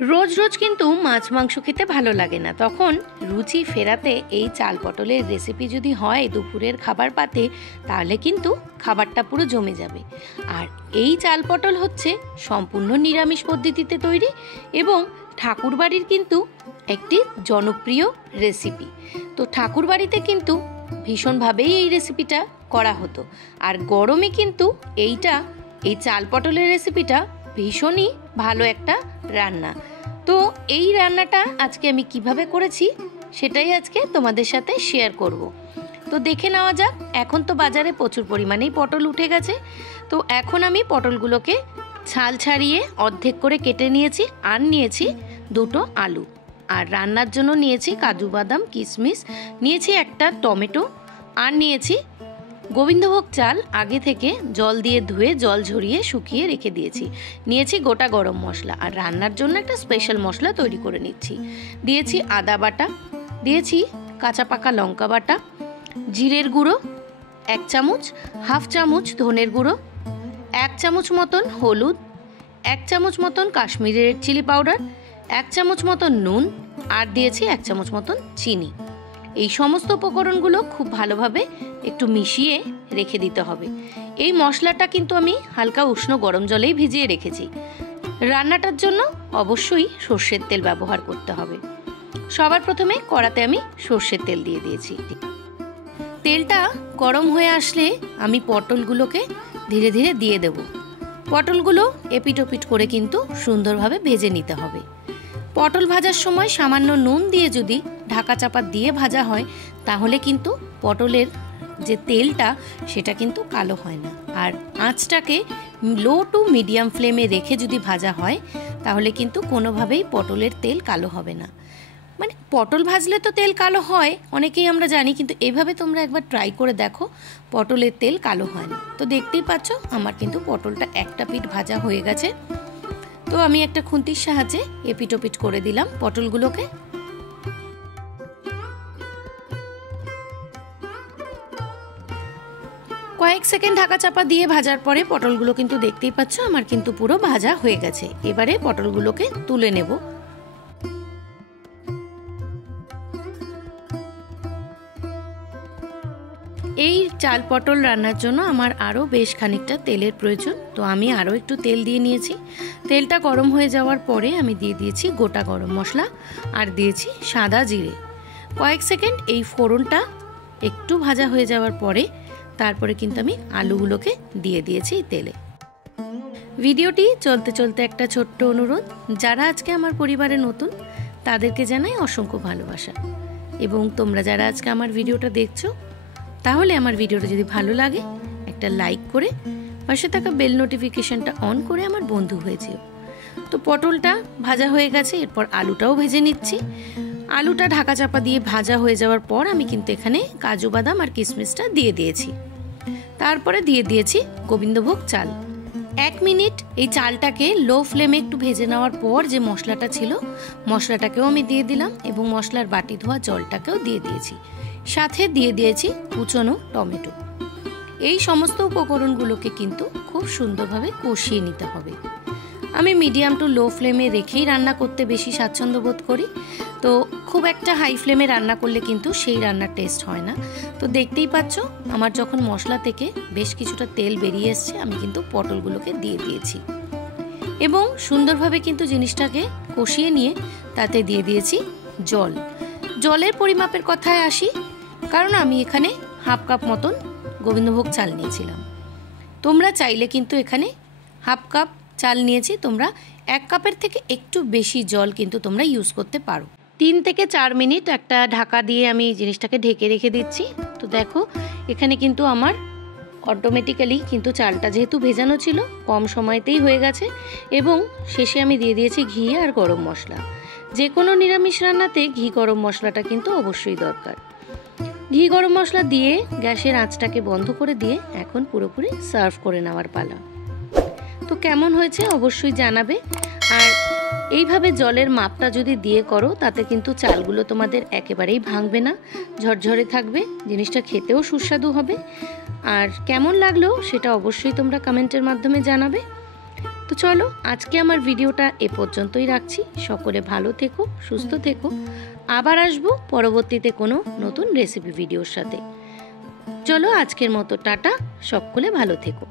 রোজ রোজ কিন্তু মাছ মাংস খেতে ভালো লাগে না, তখন রুচি ফেরাতে এই চাল পটলের রেসিপি যদি হয় দুপুরের খাবার পাতে, তাহলে কিন্তু খাবারটা পুরো জমে যাবে। আর এই চাল পটল হচ্ছে সম্পূর্ণ নিরামিষ পদ্ধতিতে তৈরি এবং ঠাকুরবাড়ির কিন্তু একটি জনপ্রিয় রেসিপি। তো ঠাকুরবাড়িতে কিন্তু ভীষণভাবেই এই রেসিপিটা করা হতো। আর গরমে কিন্তু এই চাল পটলের রেসিপিটা ভীষণই ভালো একটা রান্না। তো এই রান্নাটা আজকে আমি কিভাবে করেছি সেটাই আজকে তোমাদের সাথে শেয়ার করব। তো দেখে নেওয়া যাক। এখন তো বাজারে প্রচুর পরিমাণেই পটল উঠে গেছে। তো এখন আমি পটলগুলোকে ছাল ছাড়িয়ে অর্ধেক করে কেটে নিয়েছি, আর নিয়েছি দুটো আলু, আর রান্নার জন্য নিয়েছি কাজু বাদাম কিশমিশ, নিয়েছি একটা টমেটো, আর নিয়েছি গোবিন্দভোগ চাল আগে থেকে জল দিয়ে ধুয়ে জল ঝরিয়ে শুকিয়ে রেখে দিয়েছি, নিয়েছি গোটা গরম মশলা, আর রান্নার জন্য একটা স্পেশাল মশলা তৈরি করে নিচ্ছি। দিয়েছি আদা বাটা, দিয়েছি কাঁচা পাকা লঙ্কা বাটা, জিরের গুঁড়ো 1 চামচ, হাফ চামচ ধনের গুঁড়ো, 1 চামচ মতন হলুদ, 1 চামচ মতন কাশ্মীরি রেড চিলি পাউডার, 1 চামচ মতন নুন, আর দিয়েছি 1 চামচ মতন চিনি। এই সমস্ত উপকরণগুলো খুব ভালোভাবে একটু মিশিয়ে রেখে দিতে হবে। এই মশলাটা কিন্তু আমি হালকা উষ্ণ গরম জলেই ভিজিয়ে রেখেছি। রান্নাটার জন্য অবশ্যই সর্ষের তেল ব্যবহার করতে হবে। সবার প্রথমে কড়াতে আমি সর্ষের তেল দিয়ে দিয়েছি। তেলটা গরম হয়ে আসলে আমি পটলগুলোকে ধীরে ধীরে দিয়ে দেব। পটলগুলো এপিট ওপিট করে কিন্তু সুন্দরভাবে ভেজে নিতে হবে। পটল ভাজার সময় সামান্য নুন দিয়ে যদি ঢাকা চাপা দিয়ে ভাজা হয়, তাহলে কিন্তু পটলের যে তেলটা সেটা কিন্তু কালো হয় না। আর আঁচটাকে লো টু মিডিয়াম ফ্লেমে রেখে যদি ভাজা হয়, তাহলে কিন্তু কোনোভাবেই পটলের তেল কালো হবে না। মানে পটল ভাজলে তো তেল কালো হয় অনেকেই আমরা জানি, কিন্তু এভাবে তোমরা একবার ট্রাই করে দেখো, পটলের তেল কালো হয় না। তো দেখতেই পাচ্ছ আমার কিন্তু পটলটা একটা পিঠ ভাজা হয়ে গেছে। তো আমি একটা খুন্তির সাহায্যে এপিট ওপিট করে দিলাম পটলগুলোকে। কয়েক সেকেন্ড ঢাকা চাপা দিয়ে ভাজার পরে পটলগুলো কিন্তু দেখতেই পাচ্ছ আমার কিন্তু পুরো ভাজা হয়ে গেছে। এবারে পটলগুলোকে তুলে নেব। এই চাল পটল রান্নার জন্য আমার আরও বেশ খানিকটা তেলের প্রয়োজন। তো আমি আরও একটু তেল দিয়ে নিয়েছি। তেলটা গরম হয়ে যাওয়ার পরে আমি দিয়ে দিয়েছি গোটা গরম মশলা, আর দিয়েছি সাদা জিরে। কয়েক সেকেন্ড এই ফোড়নটা একটু ভাজা হয়ে যাওয়ার পরে তারপরে কিন্তু আমি আলুগুলোকে দিয়ে দিয়েছি তেলে। ভিডিওটি চলতে চলতে একটা ছোট্ট অনুরোধ, যারা আজকে আমার পরিবারে নতুন তাদেরকে জানাই অসংখ্য ভালোবাসা, এবং তোমরা যারা আজকে আমার ভিডিওটা দেখছো, তাহলে আমার ভিডিওটা যদি ভালো লাগে একটা লাইক করে পাশে থাকা বেল নোটিফিকেশনটা অন করে আমার বন্ধু হয়ে যেও। তো পটলটা ভাজা হয়ে গেছে, এরপর আলুটাও ভেজে নিচ্ছি। আলুটা ঢাকা চাপা দিয়ে ভাজা হয়ে যাওয়ার পর আমি কিন্তু এখানে কাজু বাদাম আর কিশমিশটা দিয়ে দিয়েছি। তারপরে দিয়ে দিয়েছি গোবিন্দভোগ চাল। 1 মিনিট এই চালটাকে লো ফ্লেমে একটু ভেজে নেওয়ার পর যে মশলাটা ছিল মশলাটাকেও আমি দিয়ে দিলাম, এবং মশলার বাটি ধোয়া জলটাকেও দিয়ে দিয়েছি। সাথে দিয়ে দিয়েছি কুচনো টমেটো। এই সমস্ত উপকরণগুলোকে কিন্তু খুব সুন্দরভাবে কষিয়ে নিতে হবে। আমি মিডিয়াম টু লো ফ্লেমে রেখেই রান্না করতে বেশি স্বাচ্ছন্দ্য বোধ করি। তো খুব একটা হাই ফ্লেমে রান্না করলে কিন্তু সেই রান্নার টেস্ট হয় না। তো দেখতেই পাচ্ছ আমার যখন মশলা থেকে বেশ কিছুটা তেল বেরিয়ে এসছে, আমি কিন্তু পটলগুলোকে দিয়ে দিয়েছি এবং সুন্দরভাবে কিন্তু জিনিসটাকে কষিয়ে নিয়ে তাতে দিয়ে দিয়েছি জল। জলের পরিমাপের কথায় আসি, কারণ আমি এখানে হাফ কাপ মতন গোবিন্দভোগ চাল নিয়েছিলাম। তোমরা চাইলে কিন্তু এখানে হাফ কাপ চাল নিয়েছি, তোমরা 1 কাপের থেকে একটু বেশি জল কিন্তু তোমরা ইউজ করতে পারো। 3 থেকে 4 মিনিট একটা ঢাকা দিয়ে আমি জিনিসটাকে ঢেকে রেখে দিচ্ছি। তো দেখো এখানে কিন্তু আমার অটোমেটিক্যালি কিন্তু চালটা যেহেতু ভেজানো ছিল কম সময়তেই হয়ে গেছে, এবং শেষে আমি দিয়ে দিয়েছি ঘি আর গরম মশলা। যে কোনো নিরামিষ রান্নাতে ঘি গরম মশলাটা কিন্তু অবশ্যই দরকার। ঘি গরম মশলা দিয়ে গ্যাসের আঁচটাকে বন্ধ করে দিয়ে এখন পুরোপুরি সার্ভ করে নেওয়ার পালা। তো কেমন হয়েছে অবশ্যই জানাবে। আর এইভাবে জলের মাপটা যদি দিয়ে করো, তাতে কিন্তু চালগুলো তোমাদের একেবারেই ভাঙবে না, ঝরঝরে থাকবে, জিনিসটা খেতেও সুস্বাদু হবে। আর কেমন লাগলো সেটা অবশ্যই তোমরা কমেন্টের মাধ্যমে জানাবে। তো চলো আজকে আমার ভিডিওটা এ পর্যন্তই রাখছি। সকলে ভালো থেকো, সুস্থ থেকো। আবার আসবো পরবর্তীতে কোনো নতুন রেসিপি ভিডিওর সাথে। চলো আজকের মতো টাটা, সকলে ভালো থেকো।